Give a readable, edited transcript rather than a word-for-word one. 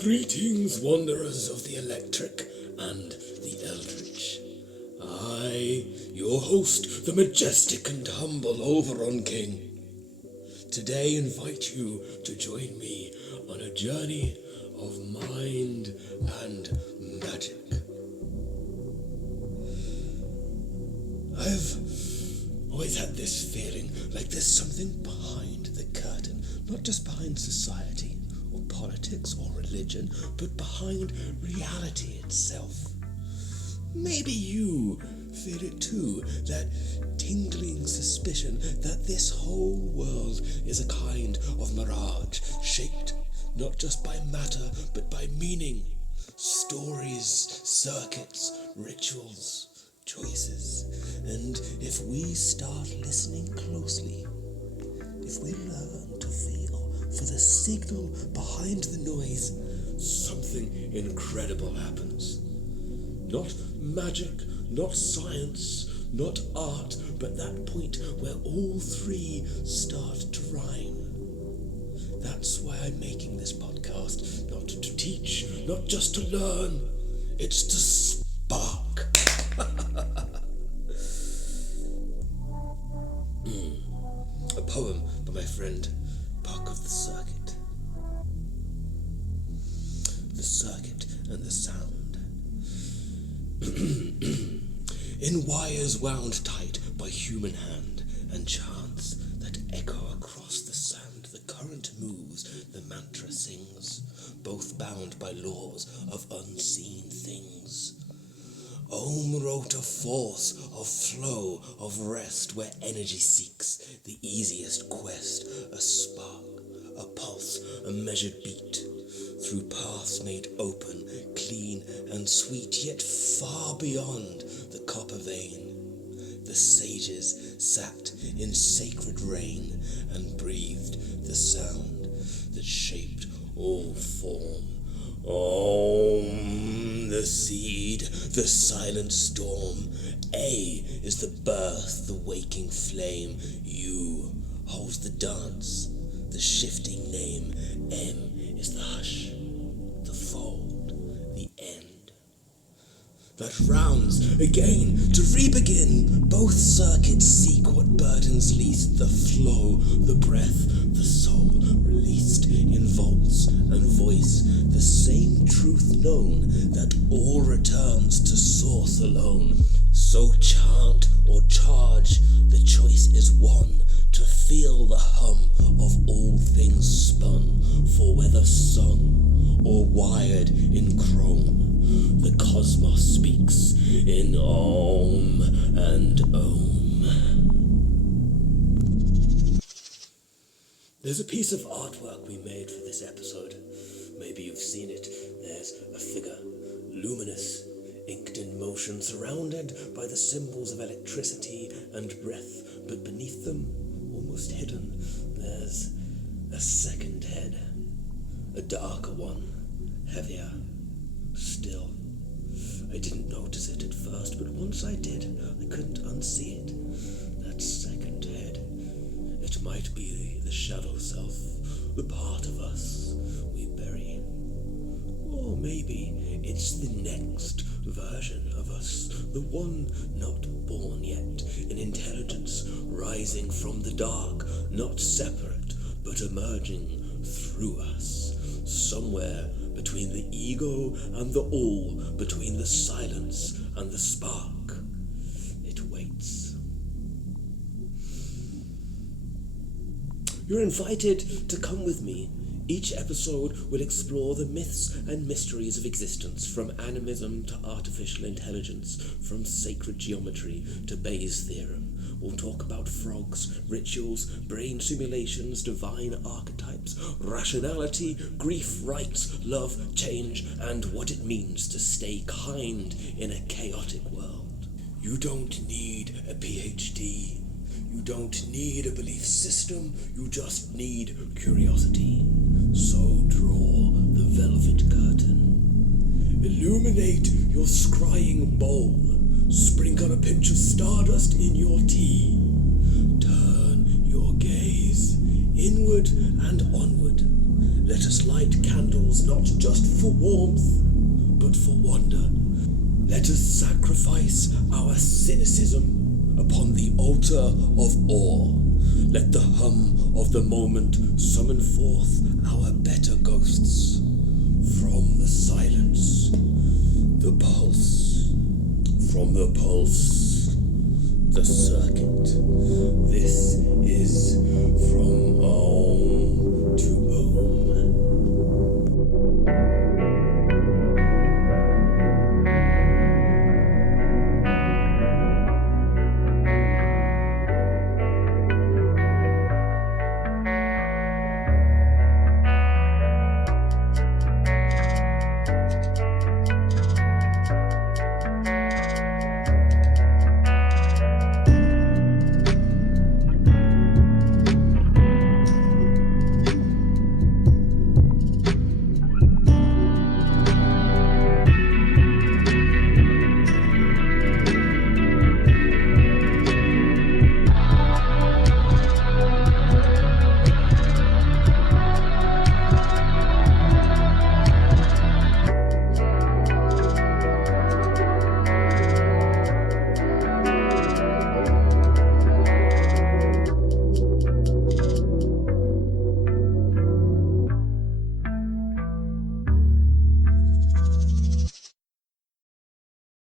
Greetings, wanderers of the electric and the eldritch. I, your host, the majestic and humble Overon King, today invite you to join me on a journey of mind and magic. I've always had this feeling like there's something behind the curtain, not just behind society, or politics or religion, but behind reality itself. Maybe you feel it too, that tingling suspicion that this whole world is a kind of mirage, shaped not just by matter, but by meaning, stories, circuits, rituals, choices. And if we start listening closely, if we learn to feel for the signal behind the noise, something incredible happens. Not magic, not science, not art, but that point where all three start to rhyme. That's why I'm making this podcast, not to teach, not just to learn, it's to spark. A poem by my friend Puck of the Circuit. The circuit and the sound. In wires wound tight by human hand and chants that echo across the sand, the current moves, the mantra sings, both bound by laws of unseen things. Om wrote a force of flow, of rest, where energy seeks the easiest quest, a spark, a pulse, a measured beat, through paths made open, clean and sweet, yet far beyond the copper vein. The sages sat in sacred rain and breathed the sound that shaped all form. Om, the seed, the silent storm. A is the birth, the waking flame. U holds the dance, the shifting name. M is the hush, the fold, the end. That rounds again to re-begin. Both circuits seek what burdens least, the flow, the breath, the soul, released in vaults and voice, the same truth known, that all returns to source alone. So chant or charge, the choice is one, to feel the hum of all things spun, for whether sung or wired in chrome, the cosmos speaks in Om and Om. There's a piece of artwork we made for this episode. Maybe you've seen it. There's a figure, luminous, inked in motion, surrounded by the symbols of electricity and breath, but beneath them, almost hidden, there's a second head, a darker one, heavier, still. I didn't notice it at first, but once I did, I couldn't unsee it. That second head. It might be the shadow self, the part of us we bury. Or maybe it's the next version of us, the one not born yet, an intelligence rising from the dark, not separate, but emerging through us, somewhere between the ego and the all, between the silence and the spark. It waits. You're invited to come with me. Each episode will explore the myths and mysteries of existence, from animism to artificial intelligence, from sacred geometry to Bayes' theorem. We'll talk about frogs, rituals, brain simulations, divine archetypes, rationality, grief, rights, love, change, and what it means to stay kind in a chaotic world. You don't need a PhD. You don't need a belief system, you just need curiosity. So draw the velvet curtain. Illuminate your scrying bowl. Sprinkle a pinch of stardust in your tea. Turn your gaze inward and onward. Let us light candles not just for warmth, but for wonder. Let us sacrifice our cynicism upon the altar of awe. Let the hum of the moment summon forth our better ghosts. From the silence, the pulse. From the pulse, the circuit. This is